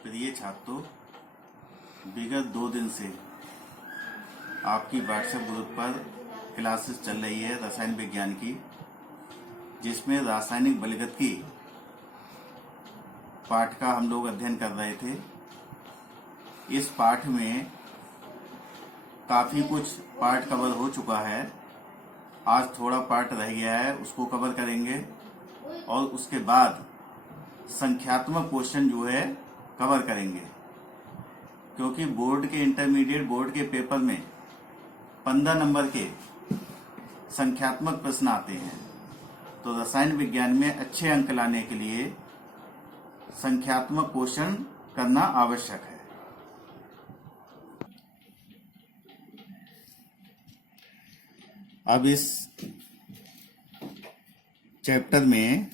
प्रिय छात्रों, विगत 2 दिन से आपकी व्हाट्सएप ग्रुप पर क्लासेस चल रही है रसायन विज्ञान की, जिसमें रासायनिक बलगतिकी पाठ का हम लोग अध्ययन कर रहे थे। इस पाठ में काफ़ी कुछ पार्ट कवर हो चुका है। आज थोड़ा पार्ट रह गया है, उसको कवर करेंगे और उसके बाद संख्यात्मक क्वेश्चन जो है कवर करेंगे, क्योंकि बोर्ड के इंटरमीडिएट बोर्ड के पेपर में 15 नंबर के संख्यात्मक प्रश्न आते हैं। तो रसायन विज्ञान में अच्छे अंक लाने के लिए संख्यात्मक क्वेश्चन करना आवश्यक है। अब इस चैप्टर में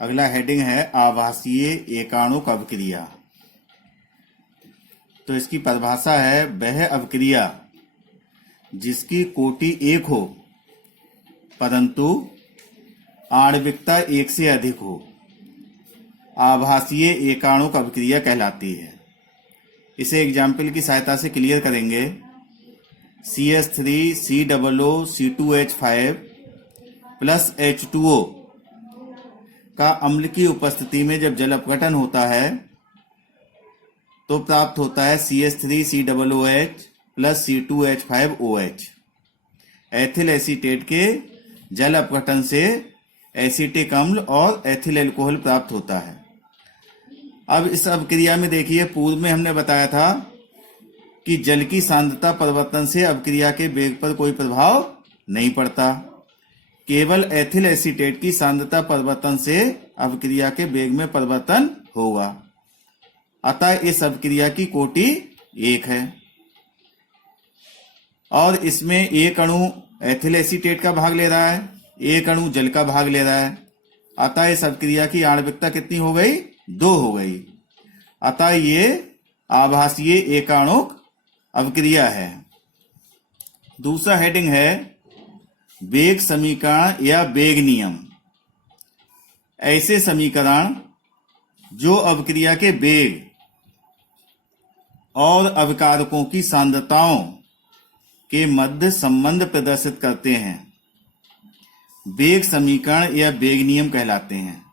अगला हेडिंग है आभासीय एकाणुक अभिक्रिया। तो इसकी परिभाषा है वह अभिक्रिया जिसकी कोटि 1 हो परंतु आणविकता 1 से अधिक हो, आभासीय एकाणुक अभिक्रिया कहलाती है। इसे एग्जाम्पल की सहायता से क्लियर करेंगे। CH3COO-C2H5 प्लस H2O का अम्ल की उपस्थिति में जब जल अपघटन होता है तो प्राप्त होता है CH3COOH plus C2H5OH। Ethyl acetate के जल अपघटन से एसीटिक अम्ल और एथिल अल्कोहल प्राप्त होता है। अब इस अभिक्रिया में देखिए, पूर्व में हमने बताया था कि जल की सांद्रता परिवर्तन से अभिक्रिया के वेग पर कोई प्रभाव नहीं पड़ता, केवल एथिल एसीटेट की सांद्रता परिवर्तन से अभिक्रिया के वेग में परिवर्तन होगा। अतः इस अभिक्रिया की कोटि 1 है और इसमें एक अणु एथिल एसीटेट का भाग ले रहा है, एक अणु जल का भाग ले रहा है। अतः इस अभिक्रिया की आणविकता कितनी हो गई? 2 हो गई। अतः ये आभासीय एकाणुक अभिक्रिया है। दूसरा हेडिंग है वेग समीकरण या वेग नियम। ऐसे समीकरण जो अभिक्रिया के वेग और अभिकारकों की सांद्रताओं के मध्य संबंध प्रदर्शित करते हैं, वेग समीकरण या वेग नियम कहलाते हैं।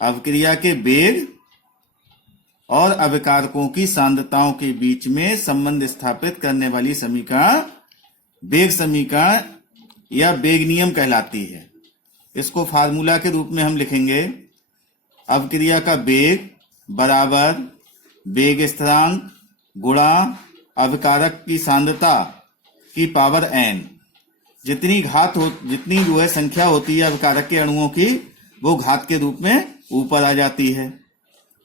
अभिक्रिया के वेग और अभिकारकों की सांद्रताओं के बीच में संबंध स्थापित करने वाली समीकरण वेग समीकरण या वेग नियम कहलाती है। इसको फार्मूला के रूप में हम लिखेंगे। अभिक्रिया का वेग बराबर वेग स्थिरांक गुणा अभिकारक की सांद्रता की पावर n। जितनी जो है संख्या होती है अभिकारक के अणुओं की, वो घात के रूप में ऊपर आ जाती है।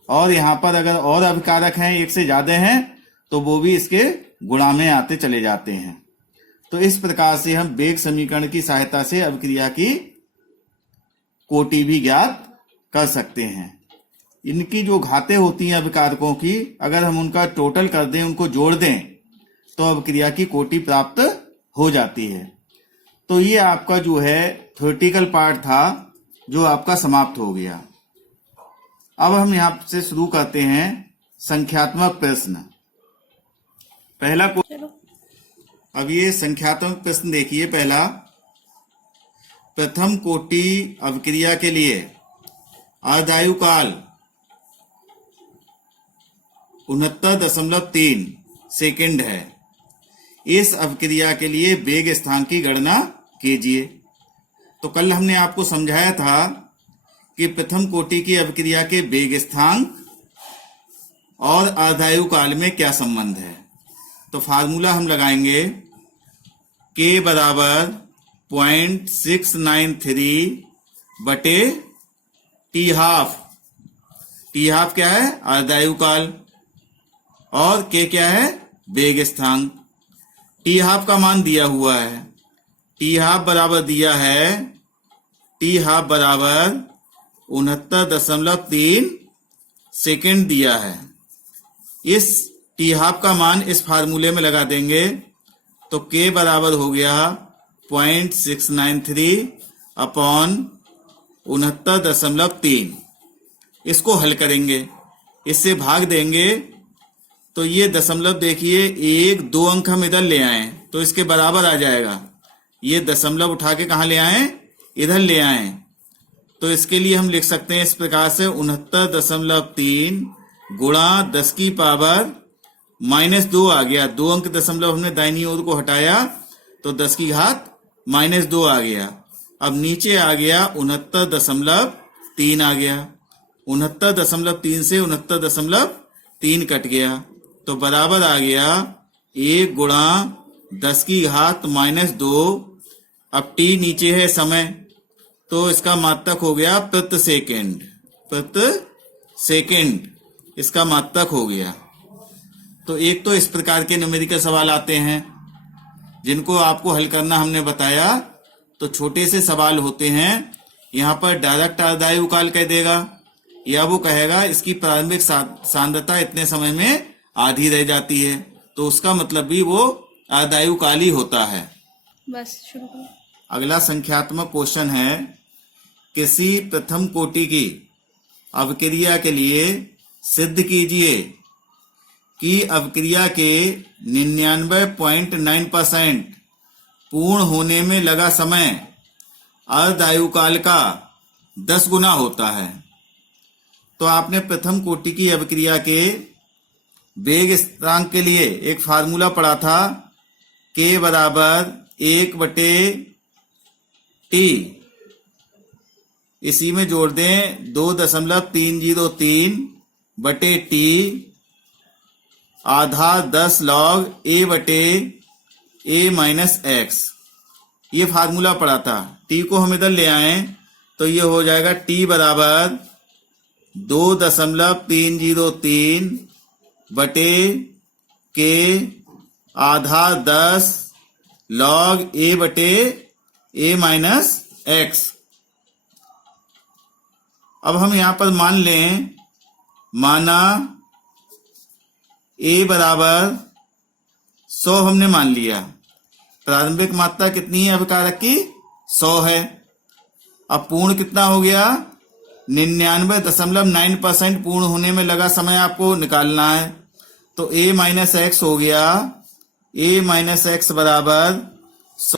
और यहाँ पर अगर और अभिकारक हैं, 1 से ज्यादा हैं, तो वो भी इसके गुणा में आते चले जाते हैं। तो इस प्रकार से हम वेग समीकरण की सहायता से अभिक्रिया की कोटि भी ज्ञात कर सकते हैं। इनकी जो घातें होती हैं अभिकारकों की, अगर हम उनका टोटल कर दें, उनको जोड़ दें, तो अभिक्रिया की कोटि प्राप्त हो जाती है। तो ये आपका जो है थ्योरेटिकल पार्ट था, जो आपका समाप्त हो गया। अब हम यहां से शुरू करते हैं संख्यात्मक प्रश्न। पहला अब ये संख्यात्मक प्रश्न देखिए। पहला, प्रथम कोटि अभिक्रिया के लिए अर्धायु काल 69.3 सेकंड है। इस अभिक्रिया के लिए वेग स्थान की गणना कीजिए। तो कल हमने आपको समझाया था कि प्रथम कोटि की अभिक्रिया के वेग स्थान और अर्धायु काल में क्या संबंध है। तो फार्मूला हम लगाएंगे K बराबर 0.693 बटे टी हाफ। टी हाफ क्या है? अर्धायु काल। और K क्या है? वेग स्थान। टी हाफ का मान दिया हुआ है। टी हाफ बराबर दिया है, टी हाफ बराबर 69.3 सेकेंड दिया है। इस टी हाफ का मान इस फार्मूले में लगा देंगे तो K बराबर हो गया 0.693 अपॉन 69.3। इसको हल करेंगे, इससे भाग देंगे तो ये दशमलव देखिए 1-2 अंक हम इधर ले आए तो इसके बराबर आ जाएगा। ये दशमलव उठा के कहाँ ले आए, इधर ले आए। तो इसके लिए हम लिख सकते हैं इस प्रकार से 69.3 गुणा 10 की पावर -2 आ गया। 2 अंक दशमलव हमने दाहिनी ओर को हटाया तो 10 की घात -2 आ गया। अब नीचे आ गया 69.3 आ गया। 69.3 से 69.3 कट गया तो बराबर आ गया 1 गुणा 10 की घात -2। अब टी नीचे है समय, तो इसका मात्रक हो गया प्रति सेकेंड। प्रति सेकेंड इसका मात्रक हो गया। तो एक तो इस प्रकार के न्यूमेरिकल सवाल आते हैं जिनको आपको हल करना हमने बताया। तो छोटे से सवाल होते हैं, यहाँ पर डायरेक्ट अर्धायु काल कह देगा या वो कहेगा इसकी प्रारंभिक सांद्रता इतने समय में आधी रह जाती है, तो उसका मतलब भी वो अर्धायु काल ही होता है। बस शुरू करो। अगला संख्यात्मक क्वेश्चन है, किसी प्रथम कोटि की अवक्रिया के लिए सिद्ध कीजिए कि अवक्रिया के 99.9% पूर्ण होने में लगा समय अर्धायु काल का 10 गुना होता है। तो आपने प्रथम कोटि की अवक्रिया के वेग स्थिरांक के लिए एक फार्मूला पढ़ा था, k बराबर 1/t। इसी में जोड़ दें 2.303 बटे t आधा 10 log a/a-x। ये फार्मूला पढ़ा था। t को हम इधर ले आए तो ये हो जाएगा t बराबर 2.303 बटे k आधा 10 log a/a-x। अब हम यहां पर मान लें, माना a बराबर 100 हमने मान लिया। प्रारंभिक मात्रा कितनी है अभिकारक की? 100 है। अब पूर्ण कितना हो गया? 99.9% पूर्ण होने में लगा समय आपको निकालना है। तो a-x हो गया, a-x बराबर 100।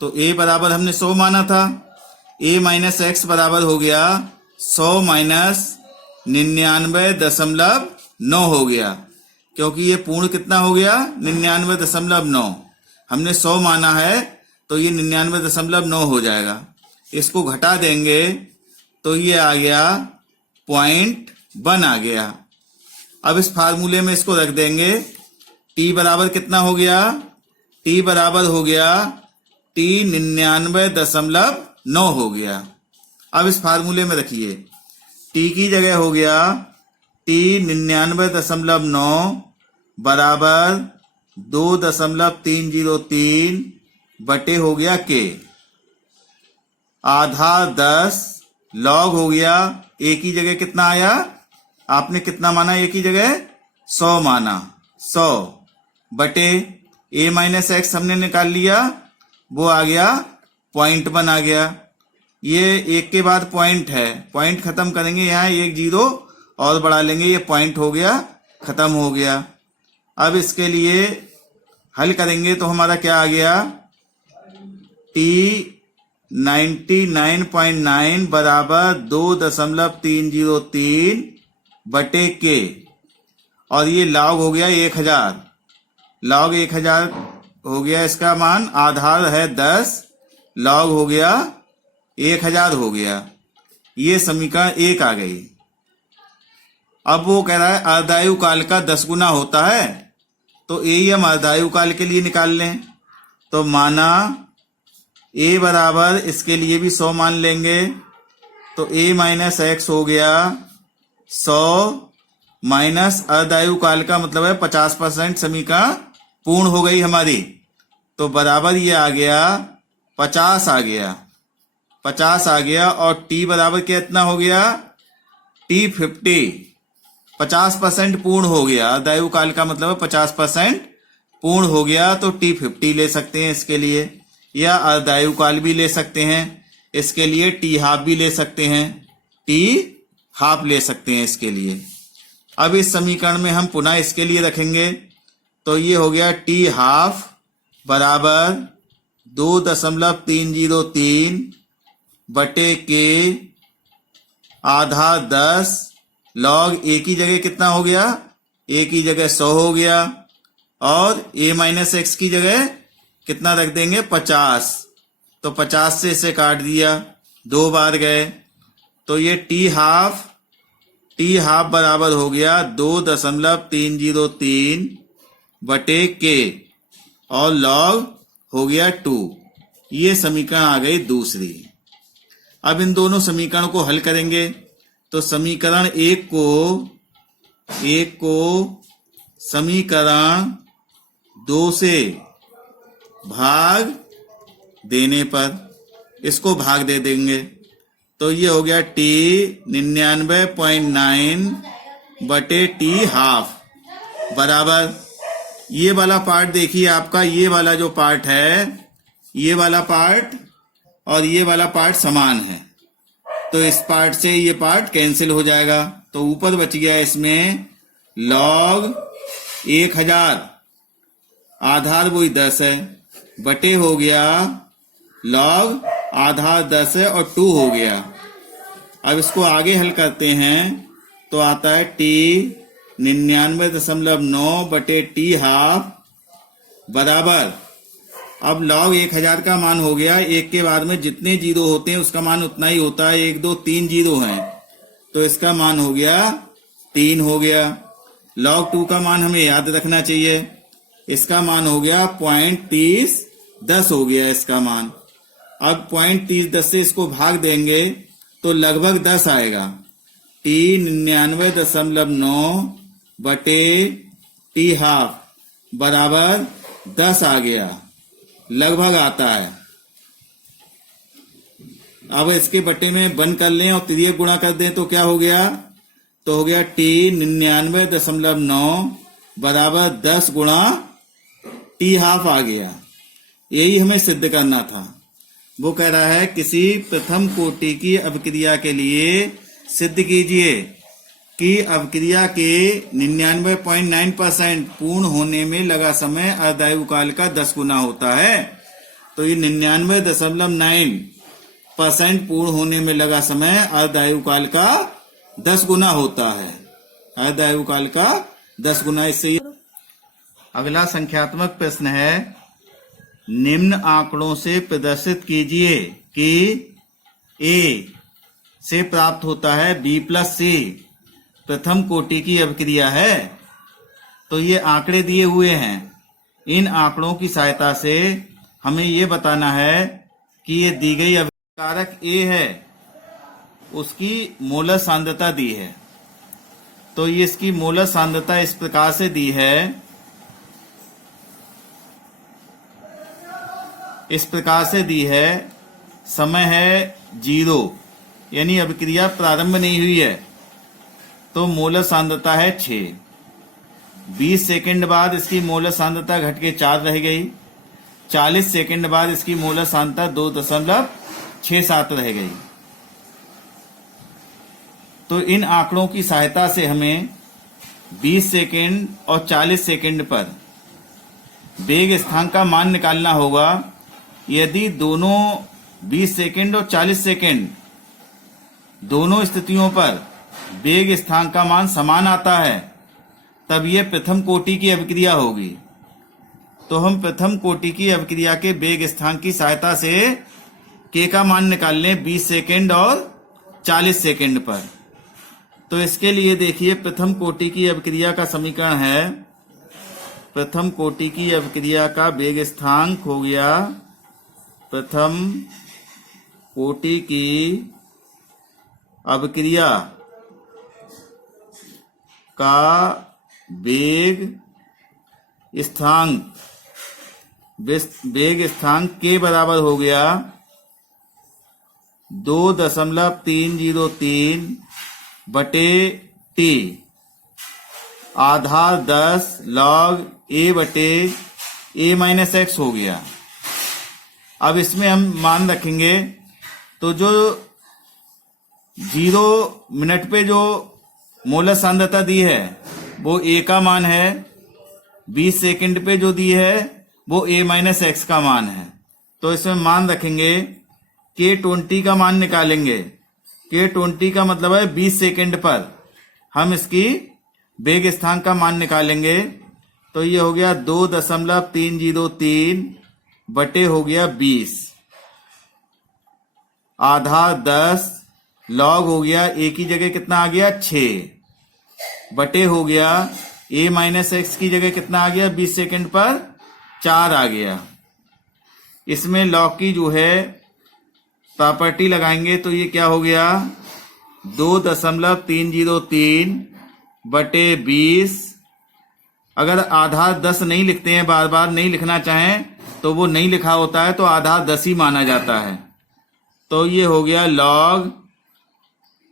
तो a बराबर हमने 100 माना था, a-x बराबर हो गया 100 माइनस 99.9 हो गया, क्योंकि ये पूर्ण कितना हो गया? 99.9। हमने 100 माना है तो ये 99.9 हो जाएगा। इसको घटा देंगे तो ये आ गया 0.1 आ गया। अब इस फार्मूले में इसको रख देंगे। t बराबर कितना हो गया? t बराबर हो गया t 99.9 हो गया। अब इस फार्मूले में रखिए, t की जगह हो गया t 99.9 बराबर 2.303 बटे हो गया k आधा 10 log हो गया a की जगह कितना आया? आपने कितना माना? a की जगह 100 माना, 100 बटे a-x हमने निकाल लिया, वो आ गया 0.1 आ गया। ये एक के बाद पॉइंट है, पॉइंट खत्म करेंगे, यहाँ 1 0 और बढ़ा लेंगे, ये पॉइंट हो गया, खत्म हो गया। अब इसके लिए हल करेंगे तो हमारा क्या आ गया? t 99.9 बराबर 2.303 बटे k, और ये लॉग हो गया 1000, लॉग 1000 हो गया इसका मान। आधार है 10, लॉग हो गया 1000 हो गया। ये समीकरण 1 आ गई। अब वो कह रहा है अर्धायु काल का 10 गुना होता है, तो यही हम अर्धायु काल के लिए निकाल लें। तो माना a बराबर, इसके लिए भी 100 मान लेंगे, तो a-x हो गया 100 माइनस अर्धायु काल का मतलब है 50% समीकरण पूर्ण हो गई हमारी, तो बराबर ये आ गया 50 आ गया, 50 आ गया। और t बराबर कितना हो गया? t 50, 50% पूर्ण हो गया। अर्धायु काल का मतलब है 50% पूर्ण हो गया, तो t 50 ले सकते हैं इसके लिए, या अर्धायु काल भी ले सकते हैं, इसके लिए t हाफ भी ले सकते हैं, t हाफ ले सकते हैं इसके लिए। अब इस समीकरण में हम पुनः इसके लिए रखेंगे, तो ये हो गया टी हाफ बराबर 2.303 बटे के आधा 10 लॉग ए की जगह कितना हो गया, ए की जगह 100 हो गया, और ए माइनस एक्स की जगह कितना रख देंगे 50। तो 50 से इसे काट दिया, 2 बार गए, तो ये टी हाफ बराबर हो गया 2.303 बटे के और लॉग हो गया 2। ये समीकरण आ गई दूसरी। अब इन दोनों समीकरण को हल करेंगे, तो समीकरण एक को समीकरण 2 से भाग देने पर इसको भाग दे देंगे, तो ये हो गया टी 99.9 बटे टी हाफ बराबर, ये वाला पार्ट देखिए आपका, ये वाला जो पार्ट है, ये वाला पार्ट और ये वाला पार्ट समान है, तो इस पार्ट से ये पार्ट कैंसिल हो जाएगा, तो ऊपर बच गया इसमें लॉग 1000, आधार वही 10 है, बटे हो गया लॉग आधार 10 है और 2 हो गया। अब इसको आगे हल करते हैं, तो आता है टी 99.9 बटे टी हाफ बराबर, अब लॉग 1000 का मान हो गया, एक के बाद में जितने जीरो होते हैं उसका मान उतना ही होता है, 1 2 3 जीरो हैं, तो इसका मान हो गया 3 हो गया। लॉग 2 का मान हमें याद रखना चाहिए, इसका मान हो गया 0.3010 हो गया इसका मान। अब 0.3010 से इसको भाग देंगे तो लगभग 10 आएगा, टी 99.9 बटे टी हाफ बराबर 10 आ गया, लगभग आता है। अब इसके बटे में बंद कर लें और तिर्यक गुणा कर दें तो क्या हो गया, तो हो गया टी 99.9 बराबर 10 गुणा टी हाफ आ गया। यही हमें सिद्ध करना था। वो कह रहा है किसी प्रथम कोटि की अभिक्रिया के लिए सिद्ध कीजिए कि अभिक्रिया के 99.9% पूर्ण होने में लगा समय अर्धायु काल का 10 गुना होता है। तो ये 99.9% पूर्ण होने में लगा समय अर्धायु काल का 10 गुना होता है, अर्धायु काल का 10 गुना। इससे अगला संख्यात्मक प्रश्न है, निम्न आंकड़ों से प्रदर्शित कीजिए कि ए से प्राप्त होता है बी प्लस सी प्रथम कोटि की अभिक्रिया है। तो ये आंकड़े दिए हुए हैं, इन आंकड़ों की सहायता से हमें ये बताना है कि ये दी गई अभिकारक ए है, उसकी मोलर सांद्रता दी है। तो ये इसकी मोलर सांद्रता इस प्रकार से दी है, इस प्रकार से दी है, समय है 0 यानी अभिक्रिया प्रारंभ नहीं हुई है, तो मोलर सांद्रता है 6। 20 सेकंड बाद इसकी मोलर सांद्रता घट के 4 रह गई। 40 सेकंड बाद इसकी मोलर सांद्रता 2.67 रह गई। तो इन आंकड़ों की सहायता से हमें 20 सेकंड और 40 सेकंड पर वेग स्थान का मान निकालना होगा। यदि दोनों 20 सेकंड और 40 सेकंड दोनों स्थितियों पर वेग स्थान का मान समान आता है, तब यह प्रथम कोटि की अभिक्रिया होगी। तो हम प्रथम कोटि की अभिक्रिया के वेग स्थान की सहायता से के का मान निकाल लें 20 सेकंड और 40 सेकंड पर। तो इसके लिए देखिए, प्रथम कोटि की अभिक्रिया का समीकरण है, प्रथम कोटि की अभिक्रिया का वेग स्थानांक हो गया, प्रथम कोटि की अभिक्रिया का वेग स्थानांक के बराबर हो गया 2.303 बटे टी आधार 10 लॉग ए बटे ए माइनस एक्स हो गया। अब इसमें हम मान रखेंगे, तो जो 0 मिनट पे जो मोलर सांद्रता दी है वो a का मान है, 20 सेकंड पे जो दी है वो a माइनस एक्स का मान है। तो इसमें मान रखेंगे, K20 का मान निकालेंगे। K20 का मतलब है 20 सेकंड पर हम इसकी वेग स्थान का मान निकालेंगे। तो ये हो गया 2.303 बटे हो गया 20, आधा 10 लॉग हो गया a की जगह कितना आ गया 6 बटे हो गया a माइनस एक्स की जगह कितना आ गया 20 सेकंड पर 4 आ गया। इसमें लॉग की जो है प्रॉपर्टी लगाएंगे तो ये क्या हो गया 2.303 बटे 20। अगर आधा 10 नहीं लिखते हैं, बार बार नहीं लिखना चाहें तो वो नहीं लिखा होता है तो आधा 10 ही माना जाता है। तो ये हो गया log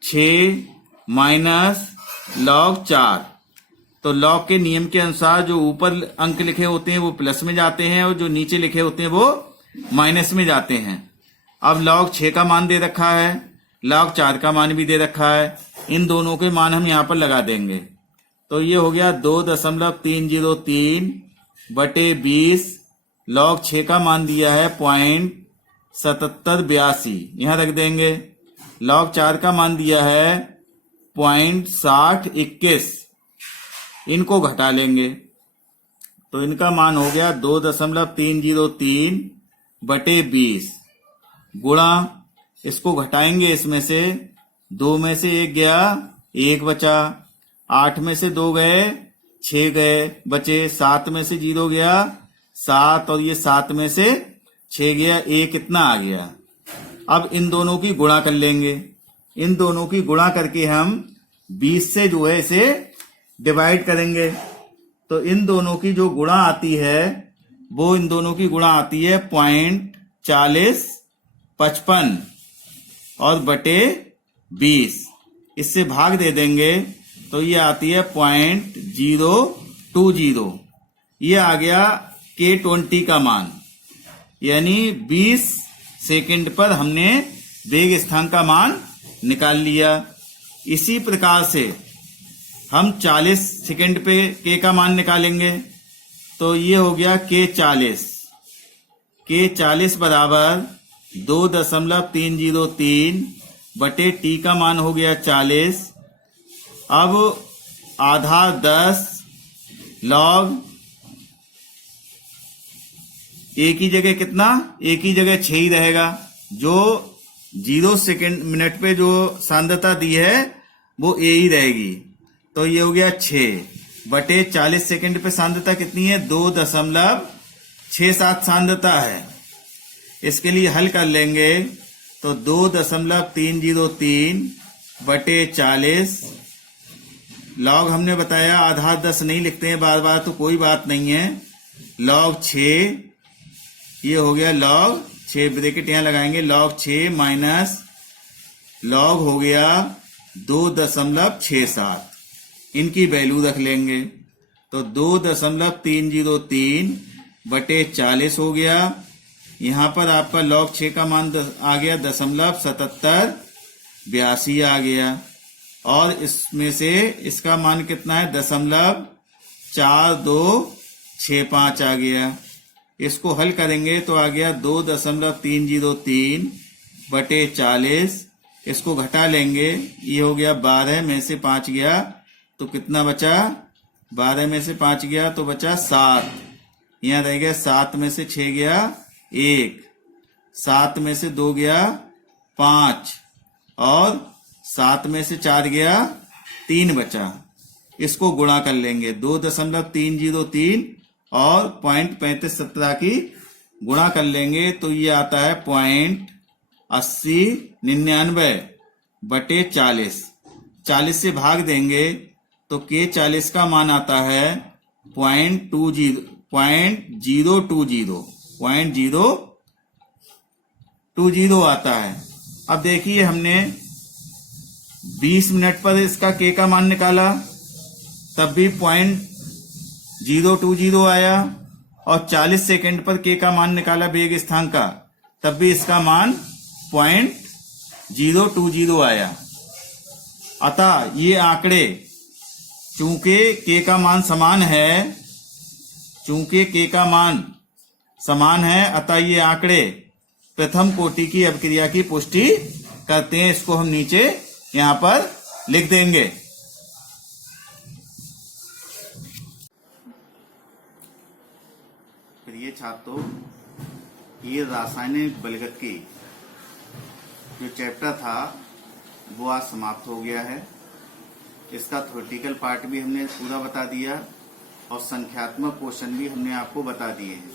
6 माइनस log 4। तो log के नियम के अनुसार जो ऊपर अंक लिखे होते हैं वो प्लस में जाते हैं और जो नीचे लिखे होते हैं वो माइनस में जाते हैं। अब log 6 का मान दे रखा है, log 4 का मान भी दे रखा है, इन दोनों के मान हम यहाँ पर लगा देंगे। तो ये हो गया 2.303 बटे 20, log 6 का मान दिया है 0.7782, यहाँ रख देंगे। log 4 का मान दिया है 0.6021, इनको घटा लेंगे तो इनका मान हो गया 2.303 बटे 20 गुणा, इसको घटाएंगे, इसमें से 2 में से 1 गया 1 बचा, 8 में से 2 गए 6 गए बचे, 7 में से 0 गया 7 और ये 7 में से 6 गया, a कितना आ गया। अब इन दोनों की गुणा कर लेंगे, इन दोनों की गुणा करके हम 20 से जो है इसे डिवाइड करेंगे। तो इन दोनों की जो गुणा आती है वो इन दोनों की गुणा आती है 0.4055 और बटे 20, इससे भाग दे देंगे तो ये आती है 0.020। ये आ गया K20 का मान, यानी 20 सेकंड पर हमने वेग स्थान का मान निकाल लिया। इसी प्रकार से हम 40 सेकंड पे K का मान निकालेंगे। तो ये हो गया K40 बराबर 2.303 बटे T का मान हो गया 40। अब आधा 10 log a की जगह कितना, a की जगह 6 ही रहेगा, जो 0 सेकंड मिनट पे जो सांद्रता दी है वो a ही रहेगी। तो ये हो गया 6 बटे 40 सेकंड पे सांद्रता कितनी है 2.67 सांद्रता है। इसके लिए हल कर लेंगे तो 2.303 बटे 40 log हमने बताया आधा 10 नहीं लिखते हैं बार बार तो कोई बात नहीं है, log 6, ये हो गया log 6, ब्रैकेट यहाँ लगाएंगे, log 6 माइनस log हो गया 2.67, इनकी वैल्यू रख लेंगे तो 2.303 बटे 40 हो गया। यहाँ पर आपका log 6 का मान आ गया 0.7782 आ गया और इसमें से इसका मान कितना है 0.4265 आ गया। इसको हल करेंगे तो आ गया 2.303 बटे 40, इसको घटा लेंगे, ये हो गया 12 में से 5 गया तो कितना बचा, 12 में से 5 गया तो बचा 7, यहाँ रह गया 7 में से 6 गया 1, 7 में से 2 गया 5 और 7 में से 4 गया 3 बचा। इसको गुणा कर लेंगे 2.303 और 0.3517 की गुणा कर लेंगे तो ये आता है 0.8099 बटे 40। 40 से भाग देंगे तो K40 का मान आता है 0.020 आता है। अब देखिए हमने 20 मिनट पर इसका K का मान निकाला तब भी 0.020 आया और 40 सेकंड पर K का मान निकाला वेग स्थान का तब भी इसका मान 0.020 आया। अतः ये आंकड़े चूंकि के का मान समान है, चूंकि के का मान समान है, अतः ये आंकड़े प्रथम कोटि की अभिक्रिया की पुष्टि करते हैं। इसको हम नीचे यहां पर लिख देंगे। प्रिय छात्रों, ये रासायनिक बलगत जो चैप्टर था वो आज समाप्त हो गया है। इसका थ्योरेटिकल पार्ट भी हमने पूरा बता दिया और संख्यात्मक क्वेश्चन भी हमने आपको बता दिए हैं।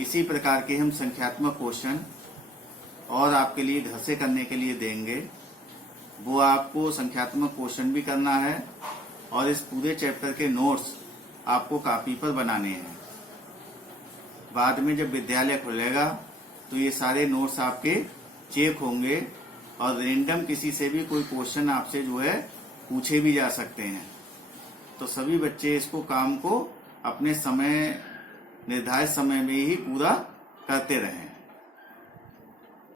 इसी प्रकार के हम संख्यात्मक क्वेश्चन और आपके लिए घर से करने के लिए देंगे। वो आपको संख्यात्मक क्वेश्चन भी करना है और इस पूरे चैप्टर के नोट्स आपको कॉपी पर बनाने हैं। बाद में जब विद्यालय खुलेगा तो ये सारे नोट्स आपके चेक होंगे और रेंडम किसी से भी कोई क्वेश्चन आपसे जो है पूछे भी जा सकते हैं। तो सभी बच्चे इसको काम को अपने समय निर्धारित समय में ही पूरा करते रहें।